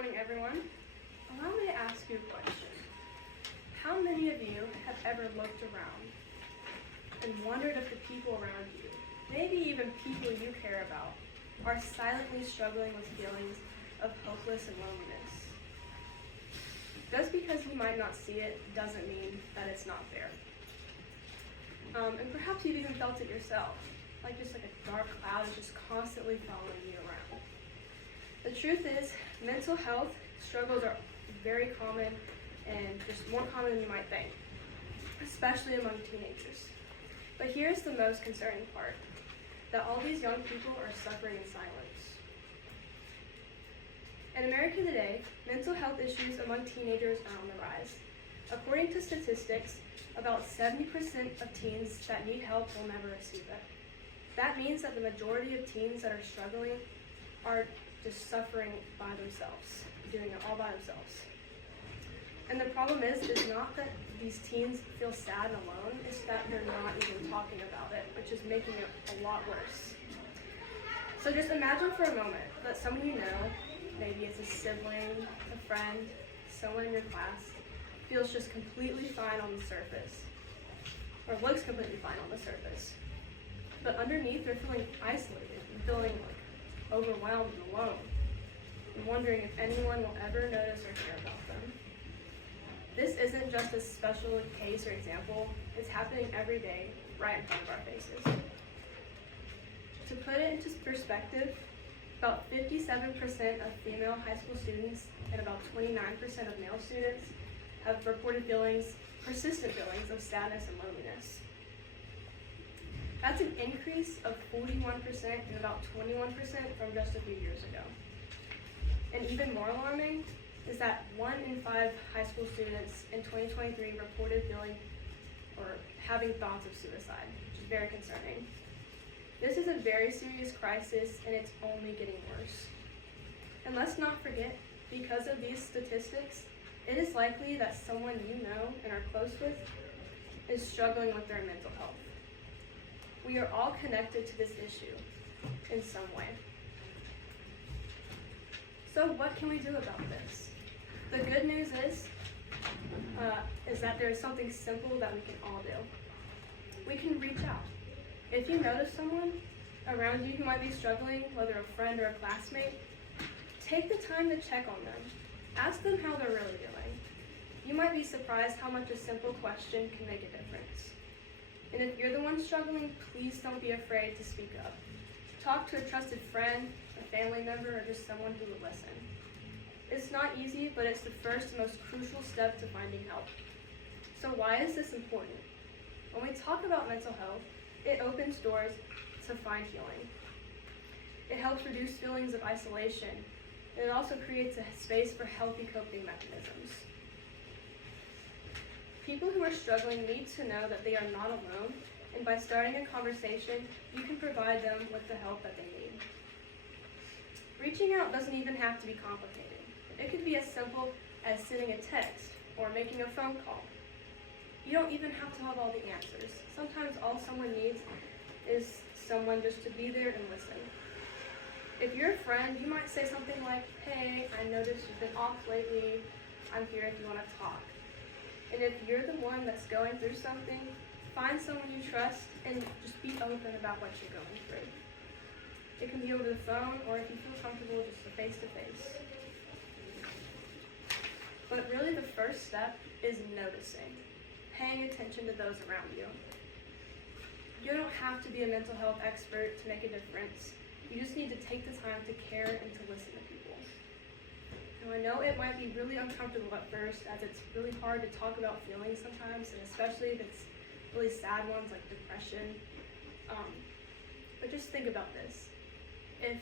morning, everyone. Allow me to ask you a question. How many of you have ever looked around and wondered if the people around you, maybe even people you care about, are silently struggling with feelings of hopeless and loneliness? Just because you might not see it doesn't mean that it's not there. And perhaps you've even felt it yourself, like a dark cloud is just constantly following you around. The truth is, mental health struggles are very common and just more common than you might think, especially among teenagers. But here's the most concerning part, that all these young people are suffering in silence. In America today, mental health issues among teenagers are on the rise. According to statistics, about 70% of teens that need help will never receive it. That means that the majority of teens that are struggling are just suffering by themselves, doing it all by themselves. And the problem is not that these teens feel sad and alone, it's that they're not even talking about it, which is making it a lot worse. So just imagine for a moment that someone you know, maybe it's a sibling, a friend, someone in your class, feels just completely fine on the surface, or looks completely fine on the surface. But underneath, they're feeling isolated and feeling overwhelmed and alone, and wondering if anyone will ever notice or care about them. This isn't just a special case or example, it's happening every day, right in front of our faces. To put it into perspective, about 57% of female high school students and about 29% of male students have reported persistent feelings of sadness and loneliness. That's an increase of 41% and about 21% from just a few years ago. And even more alarming is that 1 in 5 high school students in 2023 reported feeling or having thoughts of suicide, which is very concerning. This is a very serious crisis and it's only getting worse. And let's not forget, because of these statistics, it is likely that someone you know and are close with is struggling with their mental health. We are all connected to this issue in some way. So what can we do about this? The good news is that there's something simple that we can all do. We can reach out. If you notice someone around you who might be struggling, whether a friend or a classmate, take the time to check on them. Ask them how they're really doing. You might be surprised how much a simple question can make a difference. And if you're the one struggling, please don't be afraid to speak up. Talk to a trusted friend, a family member, or just someone who will listen. It's not easy, but it's the first and most crucial step to finding help. So why is this important? When we talk about mental health, it opens doors to find healing. It helps reduce feelings of isolation, and it also creates a space for healthy coping mechanisms. People who are struggling need to know that they are not alone, and by starting a conversation, you can provide them with the help that they need. Reaching out doesn't even have to be complicated. It could be as simple as sending a text or making a phone call. You don't even have to have all the answers. Sometimes all someone needs is someone just to be there and listen. If you're a friend, you might say something like, "Hey, I noticed you've been off lately. I'm here if you want to talk." And if you're the one that's going through something, find someone you trust and just be open about what you're going through. It can be over the phone, or if you feel comfortable, just a face-to-face. But really the first step is noticing, paying attention to those around you. You don't have to be a mental health expert to make a difference. You just need to take the time to care and to listen to people. Now, I know it might be really uncomfortable at first, as it's really hard to talk about feelings sometimes, and especially if it's really sad ones like depression. But just think about this. If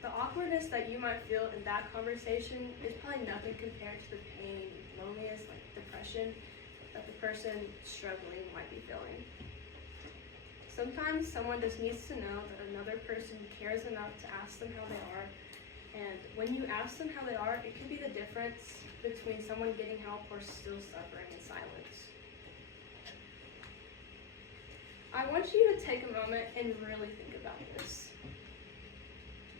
the awkwardness that you might feel in that conversation is probably nothing compared to the pain, loneliness, like depression, that the person struggling might be feeling. Sometimes someone just needs to know that another person cares enough to ask them how they are. And when you ask them how they are, it can be the difference between someone getting help or still suffering in silence. I want you to take a moment and really think about this.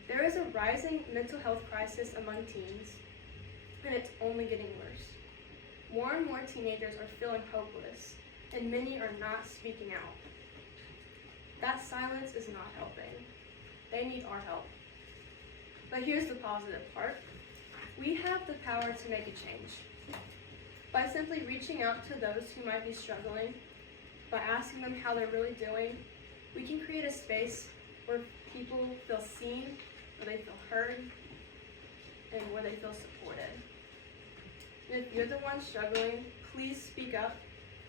There is a rising mental health crisis among teens, and it's only getting worse. More and more teenagers are feeling hopeless, and many are not speaking out. That silence is not helping. They need our help. But here's the positive part. We have the power to make a change. By simply reaching out to those who might be struggling, by asking them how they're really doing, we can create a space where people feel seen, where they feel heard, and where they feel supported. And if you're the one struggling, please speak up.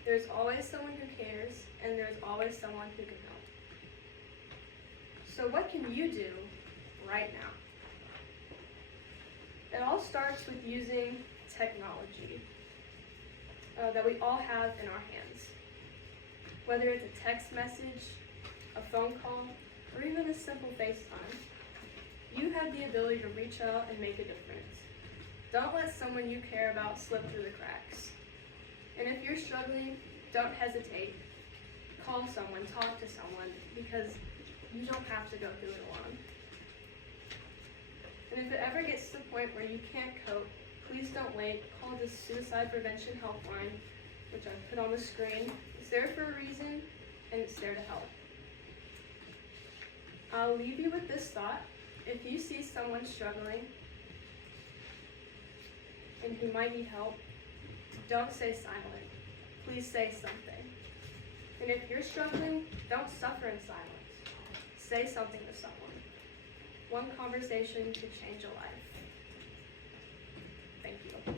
There's always someone who cares, and there's always someone who can help. So what can you do right now? It all starts with using technology that we all have in our hands. Whether it's a text message, a phone call, or even a simple FaceTime, you have the ability to reach out and make a difference. Don't let someone you care about slip through the cracks. And if you're struggling, don't hesitate. Call someone, talk to someone, because you don't have to go through it alone. And if it ever gets to the point where you can't cope, please don't wait. Call the Suicide Prevention Helpline, which I put on the screen. It's there for a reason, and it's there to help. I'll leave you with this thought. If you see someone struggling and who might need help, don't stay silent. Please say something. And if you're struggling, don't suffer in silence. Say something to someone. One conversation could change a life. Thank you.